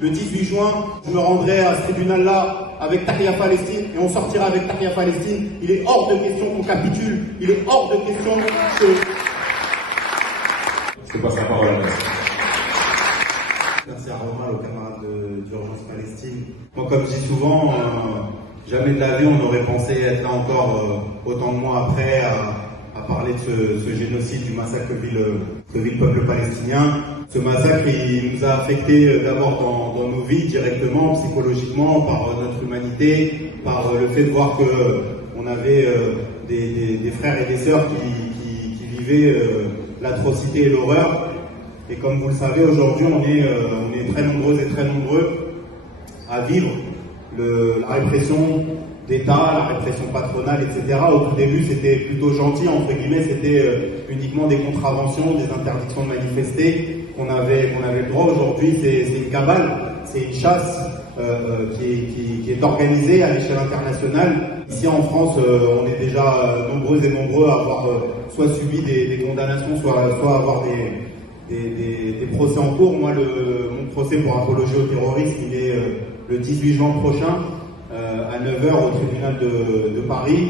Le 18 juin, je me rendrai à ce tribunal-là avec Tahrir Palestine et on sortira avec Tahrir Palestine. Il est hors de question qu'on capitule. Il est hors de question que... Je passe la parole à vous. Merci à Romain, au camarade d'Urgence Palestine. Moi, comme je dis souvent, jamais de la vie on aurait pensé être là encore autant de mois après à parler de ce génocide, du massacre que vit le peuple palestinien. Ce massacre, il nous a affectés d'abord dans nos vies directement, psychologiquement, par notre humanité, par le fait de voir qu'on avait des frères et des sœurs qui vivaient l'atrocité et l'horreur. Et comme vous le savez, aujourd'hui, on est très nombreuses et très nombreux à vivre la répression d'État, la répression patronale, etc. Au tout début, c'était plutôt gentil, entre guillemets, c'était uniquement des contraventions, des interdictions de manifester qu'on avait le droit. Aujourd'hui, c'est une cabale, c'est une chasse qui est organisée à l'échelle internationale. Ici en France, on est déjà nombreux et nombreux à avoir soit subi des condamnations, soit avoir des procès en cours. Moi, mon procès pour apologie au terrorisme, il est le 18 juin prochain, à 9h au tribunal de Paris.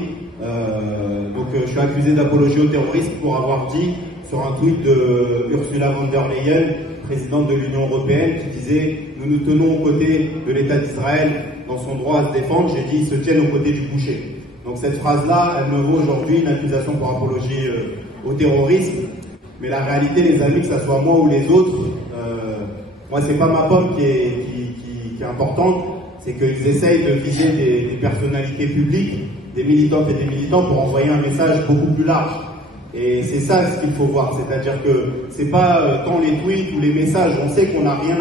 Donc je suis accusé d'apologie au terrorisme pour avoir dit sur un tweet de Ursula von der Leyen, présidente de l'Union européenne, qui disait « Nous nous tenons aux côtés de l'État d'Israël dans son droit à se défendre ». J'ai dit « Ils se tiennent aux côtés du boucher ». Donc cette phrase-là, elle me vaut aujourd'hui une accusation pour apologie au terrorisme. Mais la réalité, les amis, que ce soit moi ou les autres, moi c'est pas ma pomme qui est importante, c'est qu'ils essayent de viser des personnalités publiques, des militantes et des militants pour envoyer un message beaucoup plus large. Et c'est ça ce qu'il faut voir, c'est-à-dire que c'est pas tant les tweets ou les messages, on sait qu'on n'a rien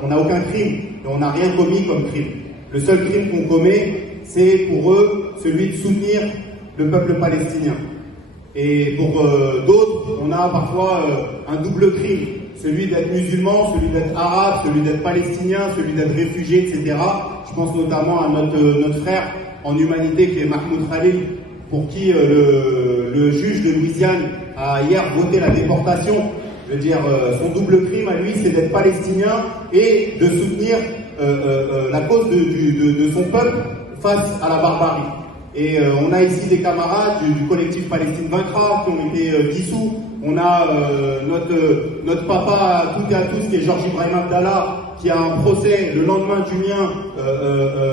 on n'a aucun crime, et on n'a rien commis comme crime. Le seul crime qu'on commet, c'est pour eux celui de soutenir le peuple palestinien. Et pour d'autres, on a parfois un double crime, celui d'être musulman, celui d'être arabe, celui d'être palestinien, celui d'être réfugié, etc. Je pense notamment à notre frère en humanité qui est Mahmoud Khalil, pour qui le juge de Louisiane a hier voté la déportation. Je veux dire, son double crime à lui, c'est d'être palestinien et de soutenir la cause de son peuple face à la barbarie. Et on a ici des camarades du collectif Palestine Vaincra qui ont été dissous. On a notre papa à toutes et à tous qui est Georges Ibrahim Abdallah, qui a un procès le lendemain du mien,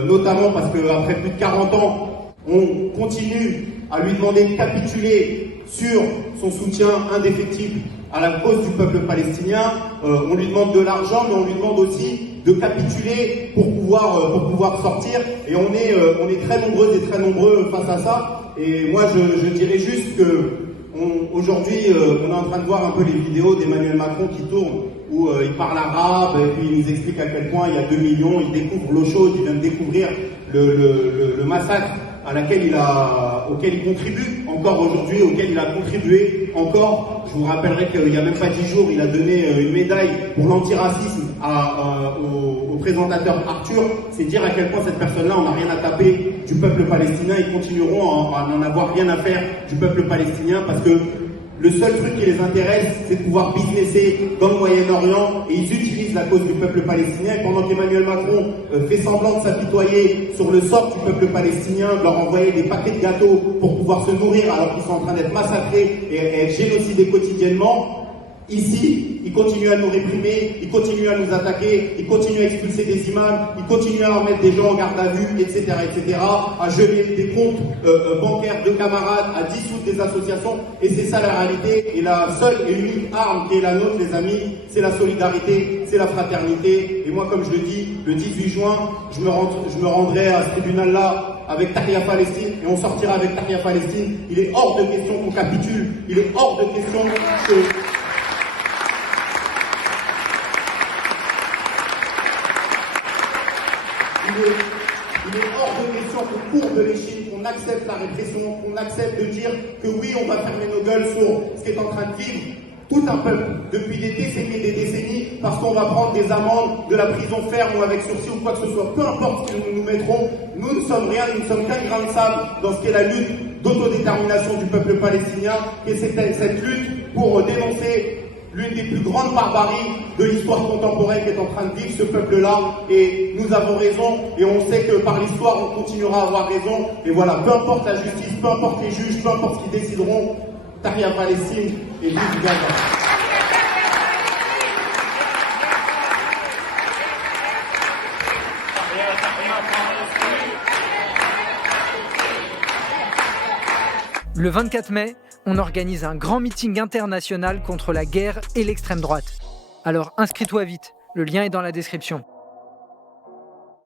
notamment parce qu'après plus de 40 ans, on continue à lui demander de capituler sur son soutien indéfectible à la cause du peuple palestinien. On lui demande de l'argent, mais on lui demande aussi de capituler pour pouvoir sortir. Et on est très nombreux et très nombreux face à ça. Et moi, je dirais juste que aujourd'hui, on est en train de voir un peu les vidéos d'Emmanuel Macron qui tournent, où il parle arabe, et puis il nous explique à quel point il y a 2 millions, il découvre l'eau chaude, il vient de découvrir le massacre auquel il contribue encore aujourd'hui, auquel il a contribué encore. Je vous rappellerai qu'il n'y a même pas 10 jours, il a donné une médaille pour l'antiracisme au présentateur Arthur. C'est dire à quel point cette personne-là, on n'a rien à taper du peuple palestinien. Ils continueront à n'en avoir rien à faire du peuple palestinien parce que le seul truc qui les intéresse, c'est de pouvoir businesser dans le Moyen-Orient, et ils utilisent la cause du peuple palestinien. Et pendant qu'Emmanuel Macron fait semblant de s'apitoyer sur le sort du peuple palestinien, de leur envoyer des paquets de gâteaux pour pouvoir se nourrir alors qu'ils sont en train d'être massacrés et être génocidés quotidiennement, ici, ils continuent à nous réprimer, ils continuent à nous attaquer, ils continuent à expulser des imams, ils continuent à remettre des gens en garde à vue, etc., à geler des comptes bancaires de camarades, à dissoudre des associations. Et c'est ça la réalité. Et la seule et unique arme qui est la nôtre, les amis, c'est la solidarité, c'est la fraternité. Et moi, comme je le dis, le 18 juin, je me rendrai à ce tribunal-là avec Tahrir Palestine, et on sortira avec Tahrir Palestine. Il est hors de question qu'on capitule, il est hors de question que... Il est hors de question qu'on courbe l'échine, qu'on accepte la répression, qu'on accepte de dire que oui, on va fermer nos gueules sur ce qui est en train de vivre tout un peuple depuis des décennies, parce qu'on va prendre des amendes, de la prison ferme ou avec sursis ou quoi que ce soit, peu importe ce que nous nous mettrons, nous ne sommes rien, nous ne sommes qu'un grain de sable dans ce qu'est la lutte d'autodétermination du peuple palestinien, et c'est cette lutte pour dénoncer l'une des plus grandes barbaries de l'histoire contemporaine qu'est en train de vivre ce peuple-là. Et nous avons raison, et on sait que par l'histoire, on continuera à avoir raison. Et voilà, peu importe la justice, peu importe les juges, peu importe ce qu'ils décideront, Tahia Palestine et vive Gaza. Le 24 mai, on organise un grand meeting international contre la guerre et l'extrême droite. Alors inscris-toi vite, le lien est dans la description.